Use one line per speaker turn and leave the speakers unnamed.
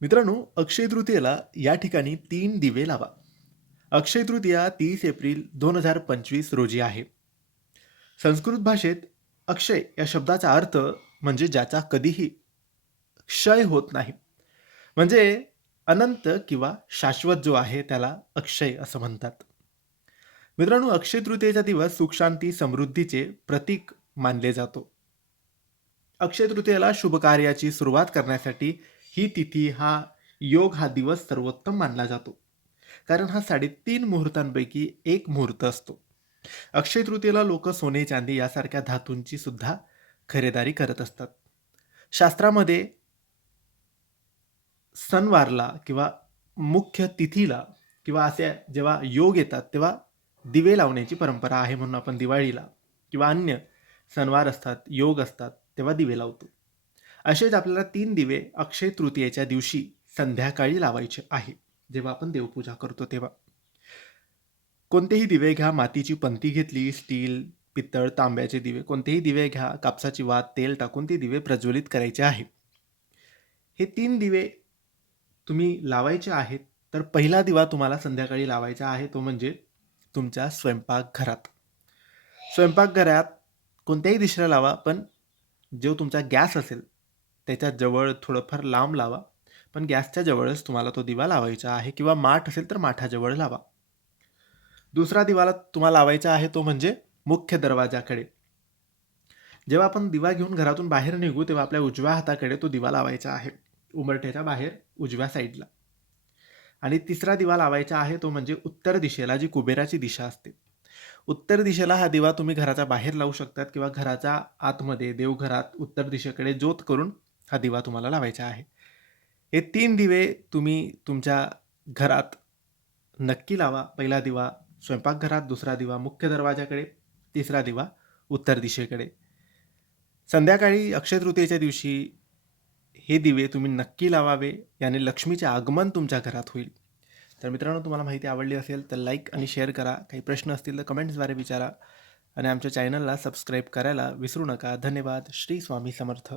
मित्रांनो अक्षय तृतीयेला या ठिकाणी तीन दिवे लावा. अक्षय तृतीया तीस एप्रिल दोन हजार पंचवीस रोजी आहे. संस्कृत भाषेत अक्षय या शब्दाचा अर्थ म्हणजे ज्याचा कधीही क्षय होत नाही. म्हणजे अनंत किंवा शाश्वत जो आहे त्याला अक्षय असं म्हणतात. मित्रांनो अक्षय तृतीयेचा दिवस सुखशांती समृद्धीचे प्रतीक मानले जातो. अक्षय तृतीयेला शुभ कार्याची सुरुवात करण्यासाठी ही तिथी हा योग हा दिवस सर्वोत्तम मानला जातो. कारण हा साडेतीन मुहूर्तांपैकी एक मुहूर्त असतो. अक्षय तृतीयेला लोक सोने चांदी यासारख्या धातूंची सुद्धा खरेदारी करत असतात. शास्त्रामध्ये सणवारला किंवा मुख्य तिथीला किंवा असे जेव्हा योग येतात तेव्हा दिवे लावण्याची परंपरा आहे म्हणून आपण दिवाळीला किंवा अन्य सणवार असतात योग असतात तेव्हा दिवे लावतो. असेच आपल्याला तीन दिवे अक्षय तृतीयेच्या दिवशी संध्याकाळी लावायचे आहे. जेव्हा आपण देवपूजा करतो तेव्हा. कोणतेही दिवे घ्या मातीची पंती घेतली स्टील पितळ तांब्याचे दिवे कोणतेही दिवे घ्या कापसाची वात तेल टाकून ते दिवे प्रज्वलित करायचे आहे. हे तीन दिवे तुम्ही लावायचे आहेत तर पहिला दिवा तुम्हाला संध्याकाळी लावायचा आहे तो म्हणजे तुमच्या स्वयंपाकघरात. स्वयंपाकघरात कोणत्याही दिशेला लावा पण जो तुमचा गॅस असेल त्याच्याजवळ थोडंफार लांब लावा. पण गॅसच्या जवळच तुम्हाला तो दिवा लावायचा आहे किंवा माठ असेल तर माठाजवळ लावा. दुसरा दिवाला तुम्हाला लावायचा आहे तो म्हणजे मुख्य दरवाजाकडे. जेव्हा आपण दिवा घेऊन घरातून बाहेर निघू तेव्हा आपल्या उजव्या हाताकडे तो दिवा लावायचा आहे. उमरठ्याच्या बाहेर उजव्या साईडला. आणि तिसरा दिवा लावायचा आहे तो म्हणजे उत्तर दिशेला जी कुबेराची दिशा असते. उत्तर दिशेला हा दिवा तुम्ही घराच्या बाहेर लावू शकतात किंवा घराच्या आतमध्ये देवघरात उत्तर दिशेकडे ज्योत करून हा दिवा तुम्हाला लावायचा आहे. हे तीन दिवे तुम्ही तुमच्या घरात नक्की लावा. पहिला दिवा स्वयंपाकघरात दुसरा दिवा मुख्य दरवाजाकडे तिसरा दिवा उत्तर दिशेकडे. संध्याकाळी अक्षय तृतीयेच्या दिवशी हे दिवे तुम्ही नक्की लावावे याने लक्ष्मीचे आगमन तुमच्या घरात होईल. तर मित्रांनो तुम्हाला माहिती आवडली असेल तर लाईक आणि शेअर करा. काही प्रश्न असतील तर कमेंट्सद्वारे विचारा. आणि आमच्या चॅनलला सबस्क्राईब करायला विसरू नका. धन्यवाद. श्री स्वामी समर्थ.